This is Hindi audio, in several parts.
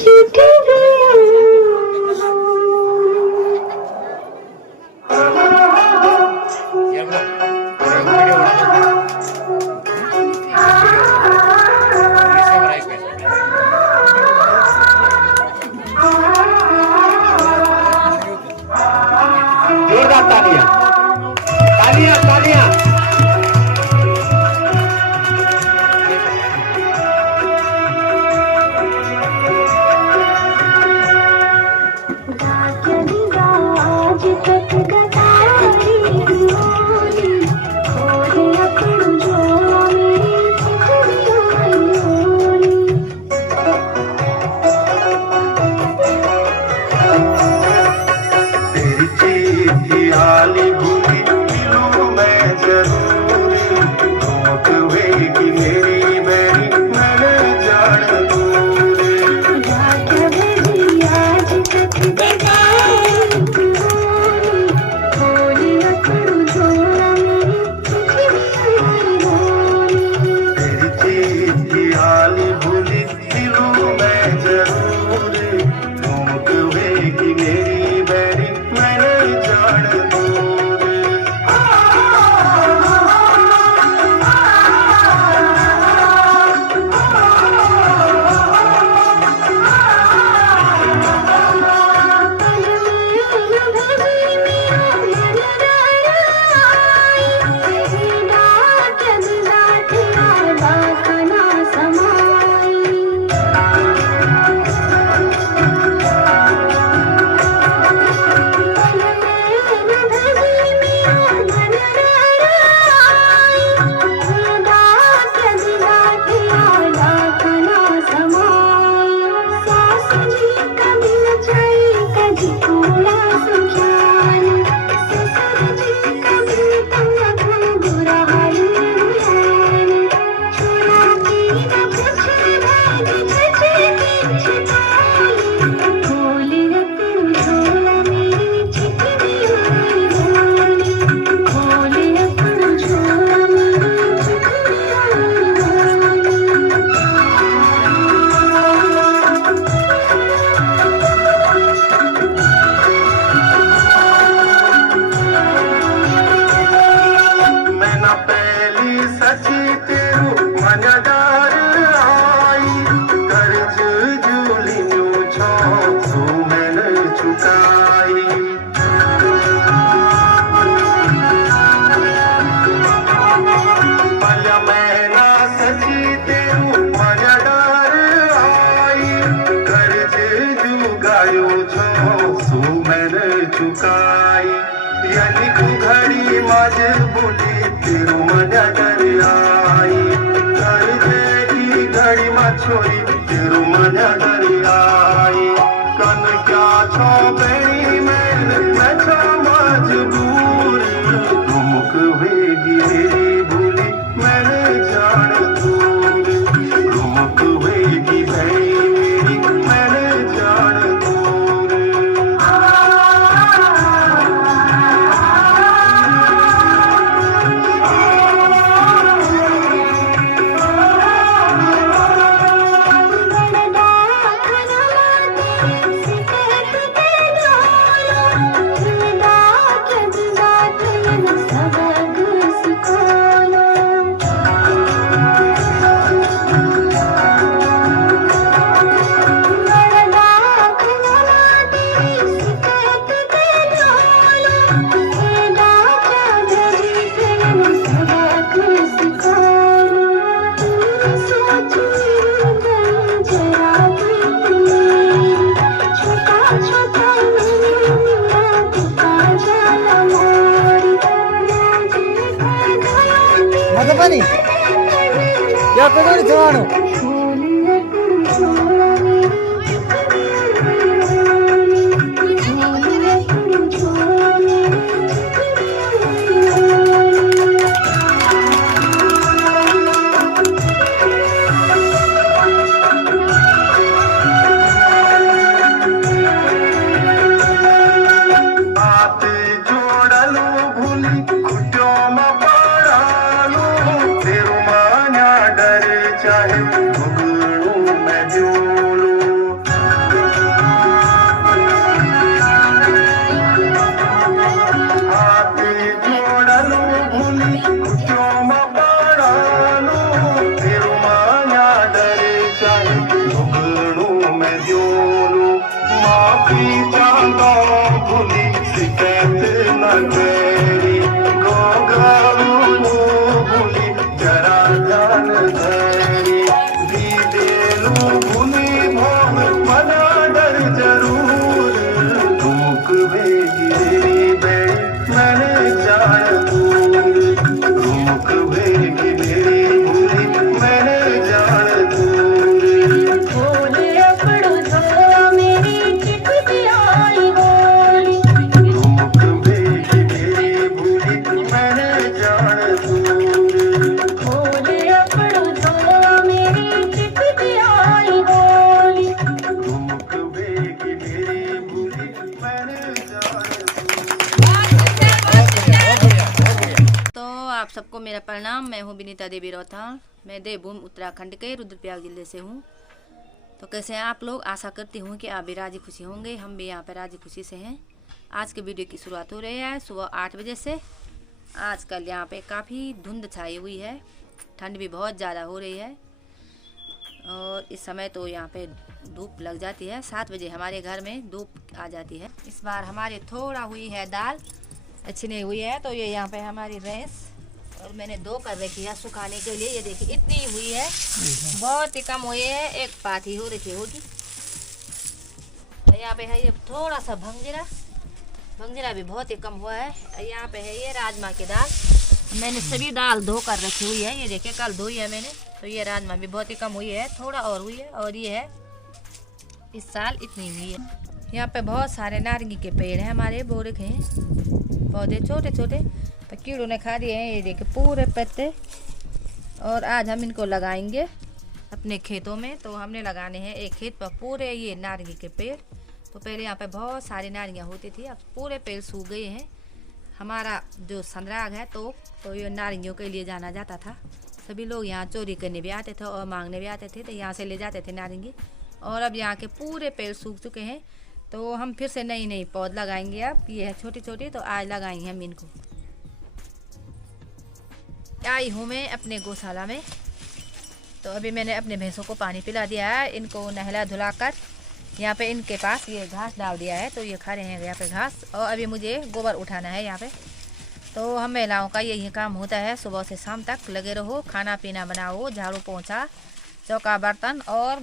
छूट गया। जोरदार तालियां, तालियां, तालियां। आज तक गतारी होली होली अपन जो मेरी होली। तेरी चिट्ठी आली भूली मिलूं मैं जरूर, रोक वेगी मेरी मेरी मैंने जान दूर। रात बजी आज तक गतारी होली होली अपन जो मेरी होली। तेरी चिट्ठी आली भूली मिलूं मैं जरूर, रोक वेगी मेरी मेरी मैंने जान दूर। चुकाई यानी तू घड़ी माझ बोली तेरू मजा कर आई, कर देगी घड़ी मा छोरी तेरू मजा कर आई। कन क्या छो बेड़ी मैं छो मजबूर, रुक वेगी मेरी भूली मैंने जान दूर, रुक वेगी मेरी मैंने जान दूर। Bani, ya peduli tuano. चाहे माफी चाहता भूली शिकायत न तेरी गोगाऊ भूली जरा जान तेरी दीदेलू भूली भोग मना डर जरूर रुक बेगी बेड़ी मैंने जान दूर रुक बेगी मेरी भूली मैंने जान दूर बोले अपड़ो जो मेरी चिट्ठी आई बोली रुक बेगी मेरी भूली मैंने जान दूर बोले अपड़ो जो मेरी चिट्ठी आई बोली रुक बेगी मेरी भूली मैंने जान तो आप सबको मेरा प्रणाम। मैं हूँ विनीता देवी रौथाल। मैं देवभूमि उत्तराखंड के रुद्रप्रयाग जिले से हूँ। तो कैसे हैं आप लोग? आशा करती हूँ कि आप भी राजी खुशी होंगे। हम भी यहाँ पर राजी खुशी से हैं। आज के वीडियो की शुरुआत हो रही है सुबह 8 बजे से। आजकल यहाँ पे काफ़ी धुंध छाई हुई है, ठंड भी बहुत ज़्यादा हो रही है और इस समय तो यहाँ पे धूप लग जाती है। 7 बजे हमारे घर में धूप आ जाती है। इस बार हमारे थोड़ा हुई है दाल, अच्छी नहीं हुई है। तो ये यहाँ पे हमारी रैस और मैंने दो कर रखी है सुखाने के लिए। ये देखिए इतनी हुई है, बहुत ही कम हुई है, एक पाथी हो रखी होगी। तो यहाँ पे है ये थोड़ा सा भंगजीरा, भंगजीरा भी बहुत ही कम हुआ है। यहाँ पे है ये राजमा की दाल। मैंने सभी दाल धो कर रखी हुई है। ये देखिए कल धोई है मैंने। तो ये राजमा भी बहुत ही कम हुई है, थोड़ा और हुई है। और ये है इस साल इतनी हुई है। यहाँ पे बहुत सारे नारंगी के पेड़ हैं हमारे, बो रखे हैं पौधे छोटे छोटे, पर कीड़ों ने खा दिए हैं। ये देखिए पूरे पत्ते। और आज हम इनको लगाएंगे अपने खेतों में। तो हमने लगाने हैं एक खेत पर पूरे ये नारंगी के पेड़। तो पहले यहाँ पे बहुत सारी नारंगियाँ होती थी, अब पूरे पेड़ सूख गए हैं। हमारा जो संदराग है तो ये नारंगियों के लिए जाना जाता था। सभी लोग यहाँ चोरी करने भी आते थे और मांगने भी आते थे, तो यहाँ से ले जाते थे नारंगी। और अब यहाँ के पूरे पेड़ सूख चुके हैं। तो हम फिर से नई नई पौध लगाएंगे। अब ये है छोटी छोटी, तो आज लगाएंगे हम इनको। आई हूँ मैं अपने गौशाला में। तो अभी मैंने अपने भैंसों को पानी पिला दिया है, इनको नहला धुलाकर यहाँ पे इनके पास ये घास डाल दिया है। तो ये खा रहे हैं यहाँ पे घास। और अभी मुझे गोबर उठाना है यहाँ पे। तो हम महिलाओं का यही काम होता है, सुबह से शाम तक लगे रहो, खाना पीना बनाओ, झाड़ू पोंछा, चौका बर्तन, और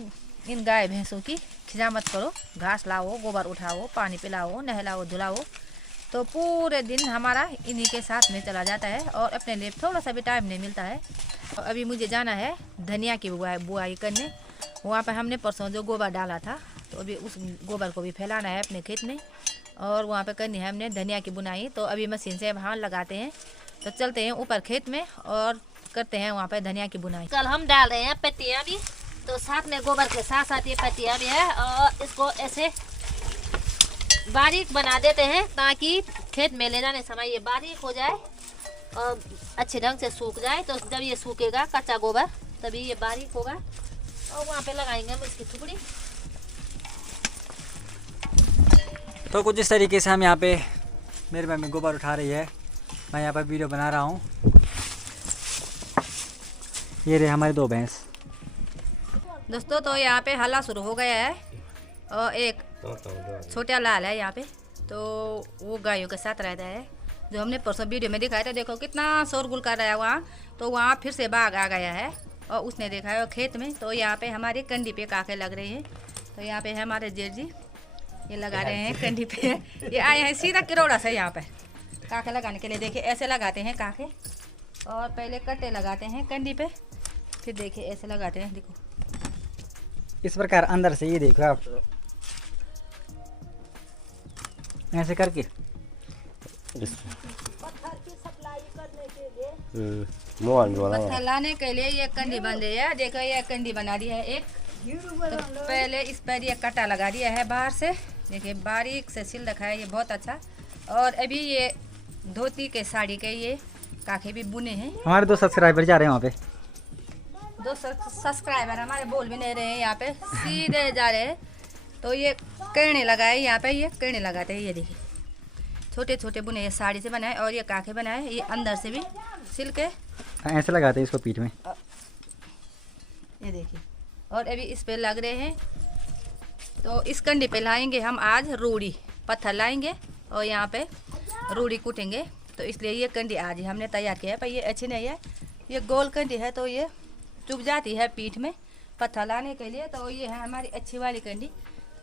इन गाय भैंसों की खिजामत करो, घास लाओ, गोबर उठाओ, पानी पिलाओ, नहलाओ धुलाओ। तो पूरे दिन हमारा इन्हीं के साथ में चला जाता है और अपने लिए थोड़ा सा भी टाइम नहीं मिलता है। और अभी मुझे जाना है धनिया की बुआई करने। वहाँ पर हमने परसों जो गोबर डाला था, तो अभी उस गोबर को भी फैलाना है अपने खेत में। और वहाँ पे करनी है हमने धनिया की बुनाई। तो अभी मशीन से वहाँ लगाते हैं। तो चलते हैं ऊपर खेत में और करते हैं वहाँ पे धनिया की बुनाई। कल हम डाल रहे हैं पत्तियाँ भी, तो साथ में गोबर के साथ साथ ये पत्तियाँ भी है। और इसको ऐसे बारीक बना देते हैं ताकि खेत में ले जाने समय ये बारीक हो जाए और अच्छे ढंग से सूख जाए। तो जब ये सूखेगा कच्चा गोबर, तभी ये बारीक होगा। और वहाँ पे लगाएंगे हम इसकी टुकड़ी। तो कुछ इस तरीके से हम यहाँ पे मेरी मम्मी गोबर उठा रही है, मैं यहाँ पर वीडियो बना रहा हूँ। ये रहे हमारे 2 भैंस। दोस्तों तो यहाँ पे हल्ला शुरू हो गया है और एक छोटा लाल है यहाँ पे। तो वो गायों के साथ रहता है, जो हमने परसों वीडियो में दिखाया था। देखो कितना शोरगुल कर रहा है वहाँ। तो वहाँ फिर से बाघ आ गया है और उसने देखा है खेत में। तो यहाँ पे हमारी कंडी पे काके लग रहे हैं। तो यहाँ पे है हमारे जेठ जी, ये लगा रहे हैं कंडी पे। ये आए हैं सीधा किरोड़ा से यहाँ पे काके लगाने के लिए। देखिए ऐसे लगाते हैं काके, और पहले कट्टे लगाते हैं कंडी पे, फिर देखिए ऐसे लगाते हैं। देखो इस प्रकार अंदर से, ये देखो आप, ऐसे करके पत्थर लाने के लिए ये कंडी बन रही है। देखो ये कंडी बना दी है एक। तो पहले इस पर ये कटा लगा दिया है बाहर से। देखिए बारीक से सिल रखा है ये, बहुत अच्छा। और अभी ये धोती के साड़ी के ये काखे भी बुने हैं। हमारे 2 सब्सक्राइबर जा रहे हैं वहाँ पे। 2 सब्सक्राइबर हमारे बोल भी नहीं रहे हैं यहाँ पे, सीधे जा रहे हैं। तो ये करने लगाए यहाँ पे, ये करने लगाते हैं। ये देखिए छोटे छोटे बुने, ये साड़ी से बनाए और ये काखे बनाए, ये अंदर से भी सिल के ऐसे लगाते हैं इसको पीठ में। ये देखिए। और अभी इस पे लग रहे हैं तो इस कंडी पे लाएंगे हम आज रूढ़ी, पत्थर लाएंगे और यहाँ पे रूढ़ी कूटेंगे। तो इसलिए ये कंडी आज ही हमने तैयार किया है, पर ये अच्छी नहीं है, ये गोल कंडी है तो ये चुभ जाती है पीठ में पत्थर लाने के लिए। तो ये है हमारी अच्छी वाली कंडी।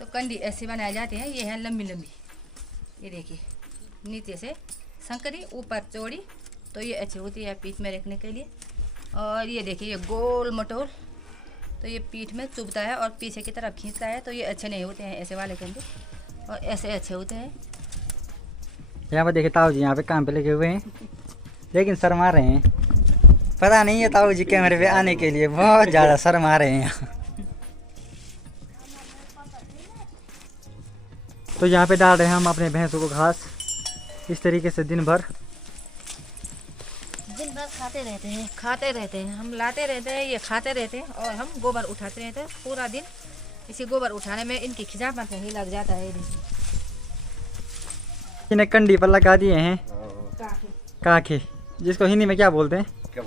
तो कंडी ऐसी बनाई जाती है, ये है लंबी लंबी, ये देखिए नीचे से संकरी ऊपर चौड़ी, तो ये अच्छी होती है पीठ में रखने के लिए। और ये देखिए ये गोल मटोल, तो ये पीठ में चुभता है और पीछे की तरफ खींचता है, तो ये अच्छे नहीं होते हैं ऐसे वाले कंडी, और ऐसे अच्छे होते हैं। यहाँ पे देखिए ताऊ जी यहाँ पे काम पे लगे हुए हैं, लेकिन शर्मा रहे हैं। पता नहीं है ताऊ जी कैमरे पे आने के लिए बहुत ज़्यादा शर्मा रहे हैं। तो यहाँ पे डाल रहे हैं हम अपने भैंसों को घास, इस तरीके से दिन भर खाते रहते हैं, हम लाते रहते हैं, ये खाते रहते हैं और हम गोबर उठाते रहते हैं पूरा दिन। इसी गोबर उठाने में इनकी खिजापन ही लग जाता है। इन्हें कंडी पर लगा दिए हैं काखे, जिसको हिंदी में क्या बोलते हैं? क्या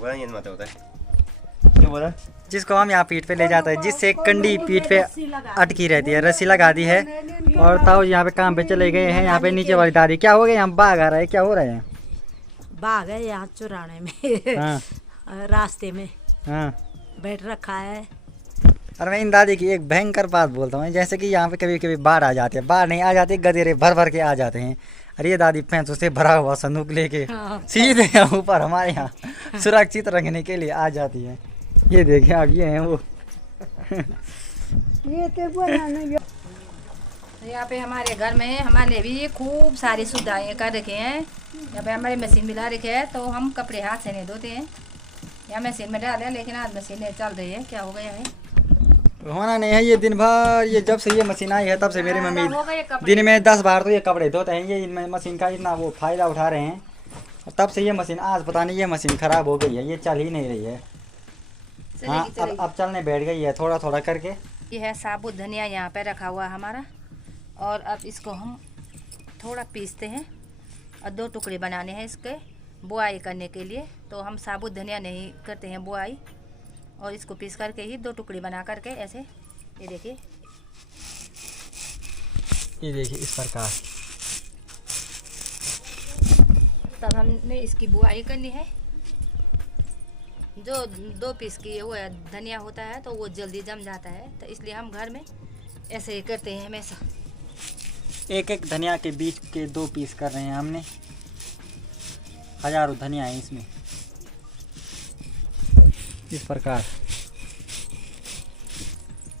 बोला? जिसको हम यहाँ पीठ पे ले जाते हैं, जिससे कंडी पीठ पे अटकी रहती है, रस्सी लगा दी है। और ताऊ यहाँ पे काम पे चले गए हैं। यहाँ पे नीचे वाली दादी, क्या हो गया यहाँ बाघ आ रहा है, क्या हो रहा है? बाघ है यहाँ चुराने में। हाँ रास्ते में हाँ बैठ रखा है। और मैं इन दादी की एक भयंकर बात बोलता हूँ, जैसे कि यहाँ पे कभी कभी बाढ़ आ जाती है, बाढ़ नहीं आ जाती, गधेरे भर भर के आ जाते हैं। अरे ये दादी भैंसों से भरा हुआ संदूक लेके सीधे ऊपर हमारे यहाँ सुरक्षित रखने के लिए आ जाती है। ये देखिए आप, ये हैं वो। यहाँ पे हमारे घर में हमारे भी खूब सारी सुविधाएं कर रखे हैं। यहाँ पे हमारी मशीन भी ला रखी है, तो हम कपड़े हाथ से नहीं धोते हैं, यहाँ मशीन में डाल दें, लेकिन आज मशीन नहीं चल रही है, क्या हो गया है? होना नहीं है ये दिन भर, ये जब से ये मशीन आई है तब से मेरी मम्मी दिन में 10 बार तो ये कपड़े धोते हैं। ये मशीन का इतना वो फायदा उठा रहे हैं, और तब से ये मशीन, आज पता नहीं ये मशीन खराब हो गई है, ये चल ही नहीं रही है। हाँ अब चलने बैठ गई है थोड़ा थोड़ा करके। ये है साबुत धनिया यहाँ पे रखा हुआ है हमारा, और अब इसको हम थोड़ा पीसते हैं और 2 टुकड़े बनाने हैं इसके बुआई करने के लिए। तो हम साबुत धनिया नहीं करते हैं बुआई, और इसको पीस करके ही 2 टुकड़े बना करके ऐसे, ये देखिए इस प्रकार। तब हमने इसकी बुआई करनी है। जो 2 पीस की वो धनिया होता है तो वो जल्दी जम जाता है, तो इसलिए हम घर में ऐसे ही करते हैं हमेशा। एक एक धनिया के बीच के 2 पीस कर रहे हैं हमने, हजारों धनिया है इसमें, इस प्रकार।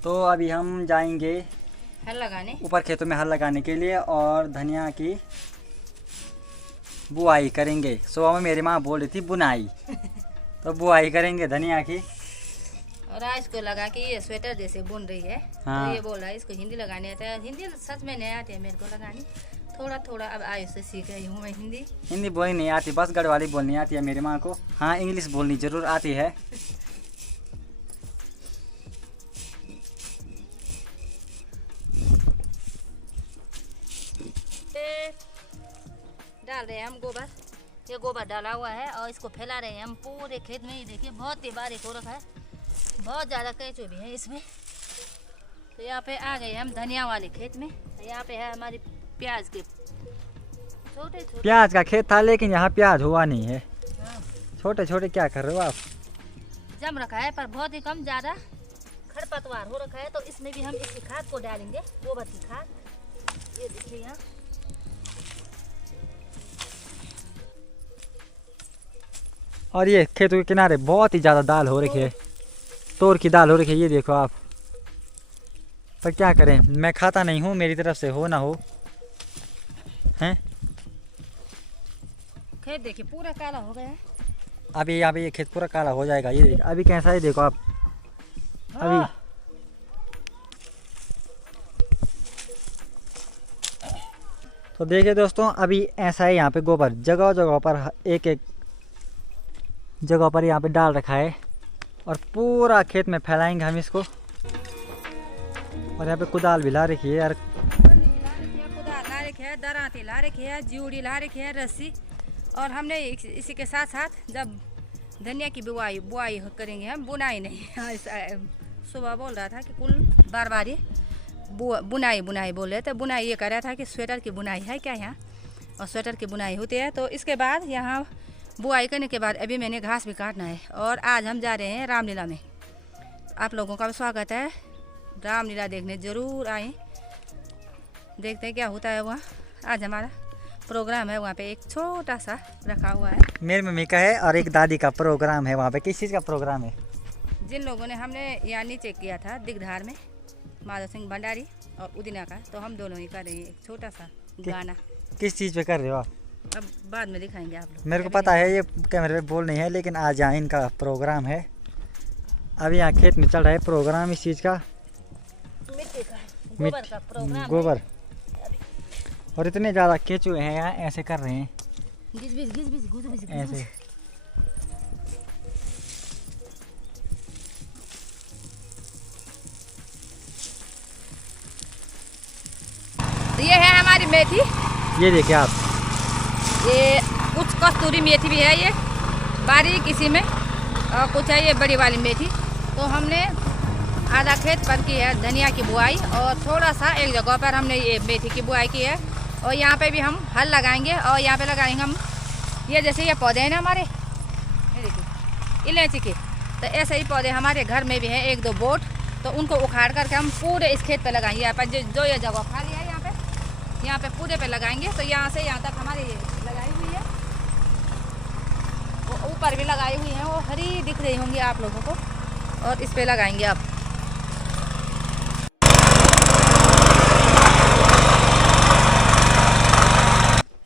तो अभी हम जाएंगे हल लगाने ऊपर खेतों में हल लगाने के लिए, और धनिया की बुआई करेंगे। सुबह में मेरी माँ बोल रही थी बुनाई, तो बुआई करेंगे धनिया की। और आज इसको लगा कि ये स्वेटर जैसे बुन रही है। हाँ। तो ये बोल रहा है इसको हिंदी लगाने आता है। हिंदी सच में नहीं आती है मेरे को लगानी, थोड़ा थोड़ा अब आयुष से सीख रही हूँ मैं हिंदी। हिंदी बोलनी नहीं आती, बस गढ़वाली बोलनी आती है मेरी माँ को। हाँ इंग्लिश बोलनी जरूर आती है। डाल रहे हैं हम गोबर, ये गोबर डाला हुआ है और इसको फैला रहे हैं हम पूरे खेत में। ये देखिए बहुत ही बारीक हो रखा है, बहुत ज़्यादा कैचो भी है इसमें। तो यहाँ पे आ गए हम धनिया वाले खेत में। यहाँ पे है हमारी प्याज के छोटे छोटे, प्याज का खेत था, लेकिन यहाँ प्याज हुआ नहीं है। हाँ, छोटे छोटे क्या कर रहे हो आप? जम रखा है पर बहुत ही कम, ज़्यादा खरपतवार हो रखा है। तो इसमें भी हम इसकी खाद को डालेंगे, गोबर की खाद। ये देखिए यहाँ और ये खेतों के किनारे बहुत ही ज़्यादा दाल हो रखी है, तोर की दाल हो रखी है, ये देखो आप। पर क्या करें, मैं खाता नहीं हूँ, मेरी तरफ से हो ना हो। हैं खेत देखिए पूरा काला हो गया है। अभी यहाँ पे ये खेत पूरा काला हो जाएगा। ये देखिए अभी कैसा है, देखो आप अभी। तो देखिए दोस्तों, अभी ऐसा है यहाँ पे गोबर जगह जगह पर, एक एक जगह पर यहाँ पे डाल रखा है, और पूरा खेत में फैलाएंगे हम इसको। और यहाँ पे कुदाल भी ला रखी है यार, कुदाल ला रखी है, दराती ला रखी है, जिउड़ी ला रखी है, रस्सी। और हमने इसी के साथ साथ जब धनिया की बुआई करेंगे हम, बुनाई नहीं। सुबह बोल रहा था कि कुल बार बुनाई बोल रहे थे। बुनाई ये कर रहा था कि स्वेटर की बुनाई है क्या यहाँ, और स्वेटर की बुनाई होती है। तो इसके बाद यहाँ बुआई करने के बाद अभी मैंने घास भी काटना है, और आज हम जा रहे हैं रामलीला में। आप लोगों का भी स्वागत है, रामलीला देखने ज़रूर आए। देखते हैं क्या होता है वहाँ। आज हमारा प्रोग्राम है वहाँ पे, एक छोटा सा रखा हुआ है। मेरी मम्मी का है और एक दादी का प्रोग्राम है वहाँ पे। किस चीज़ का प्रोग्राम है? जिन लोगों ने हमने यहाँ नीचे किया था दिग्धार में, माधव सिंह भंडारी और उदिना का, तो हम दोनों ही कर रहे हैं एक छोटा सा गाना। किस चीज़ पे कर रहे हो आप? अब बाद में दिखाएंगे आप लोग। मेरे को पता है ये कैमरे पे बोल नहीं है, लेकिन आज यहाँ इनका प्रोग्राम है। अभी यहाँ खेत में चल रहा है प्रोग्राम इस चीज़ का, गोबर का प्रोग्राम गोबर। और इतने ज़्यादा केचुए हैं यहाँ, ऐसे कर रहे हैं ऐसे। तो ये है हमारी मेथी, ये देखिए आप, ये कुछ कस्तूरी मेथी भी है, ये बारीक इसी में, और कुछ है ये बड़ी वाली मेथी। तो हमने आधा खेत पर की है धनिया की बुआई, और थोड़ा सा एक जगह पर हमने ये मेथी की बुआई की है। और यहाँ पे भी हम हल लगाएंगे, और यहाँ पे लगाएंगे हम ये जैसे ये पौधे हैं ना हमारे, ये देखिए इलायची के, तो ऐसे ही पौधे हमारे घर में भी हैं, 1-2 बोट। तो उनको उखाड़ करके हम पूरे इस खेत पे लगाएंगे। यहाँ पर जो ये जगह खाली है यहाँ पे पूरे पे लगाएंगे। तो यहाँ से यहाँ तक हमारी ये लगाई हुई है, वो ऊपर भी लगाई हुई है, वो हरी दिख रही होंगी आप लोगों को। और इस पे लगाएंगे अब।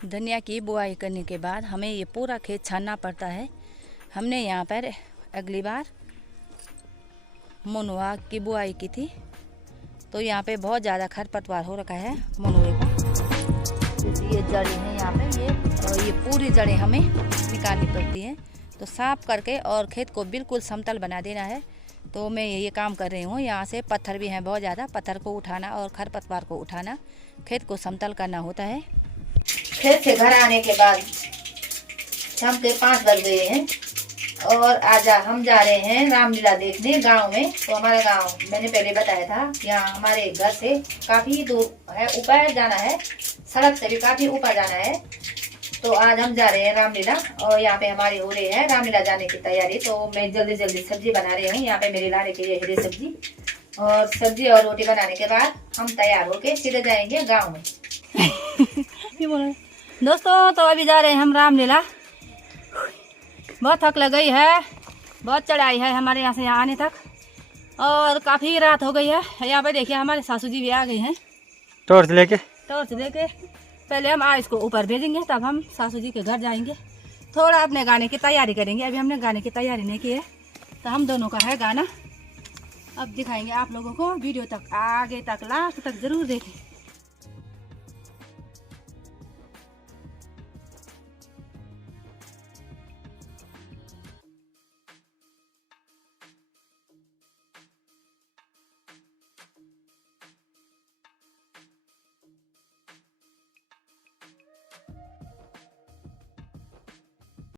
धनिया की बुआई करने के बाद हमें ये पूरा खेत छानना पड़ता है। हमने यहाँ पर अगली बार मुनवा की बुआई की थी, तो यहाँ पे बहुत ज़्यादा खरपतवार हो रखा है मुनवे का। जैसे ये जड़ें हैं यहाँ पे, ये पूरी जड़ें हमें निकालनी पड़ती हैं। तो साफ करके और खेत को बिल्कुल समतल बना देना है। तो मैं ये काम कर रही हूँ। यहाँ से पत्थर भी हैं बहुत ज़्यादा, पत्थर को उठाना और खरपतवार को उठाना, खेत को समतल करना होता है। खेत से घर आने के बाद शाम के 5 बज गए हैं, और आज हम जा रहे हैं रामलीला देखने गांव में। तो हमारा गांव मैंने पहले बताया था, यहाँ हमारे घर से काफ़ी दूर है, ऊपर जाना है, सड़क से भी काफ़ी ऊपर जाना है। तो आज हम जा रहे हैं रामलीला, और यहाँ पे हमारी हो रही है रामलीला जाने की तैयारी। तो मैं जल्दी जल्दी सब्जी बना रही हूँ। यहाँ पे मेरे लाने के लिए हरी सब्जी, और सब्जी और रोटी बनाने के बाद हम तैयार होके सीधे जाएंगे गाँव में। दोस्तों, तो अभी जा रहे हैं हम रामलीला। बहुत थक लग गई है, बहुत चढ़ाई है हमारे यहाँ से यहाँ आने तक, और काफ़ी रात हो गई है। यहाँ पे देखिए हमारे सासू जी भी आ गई हैं टॉर्च लेके। पहले हम आज इसको ऊपर भेजेंगे, तब हम सासू जी के घर जाएंगे। थोड़ा अपने गाने की तैयारी करेंगे। अभी हमने गाने की तैयारी नहीं की है, तो हम दोनों का है गाना। अब दिखाएंगे आप लोगों को, वीडियो तक आगे तक लास्ट तक ज़रूर देखें।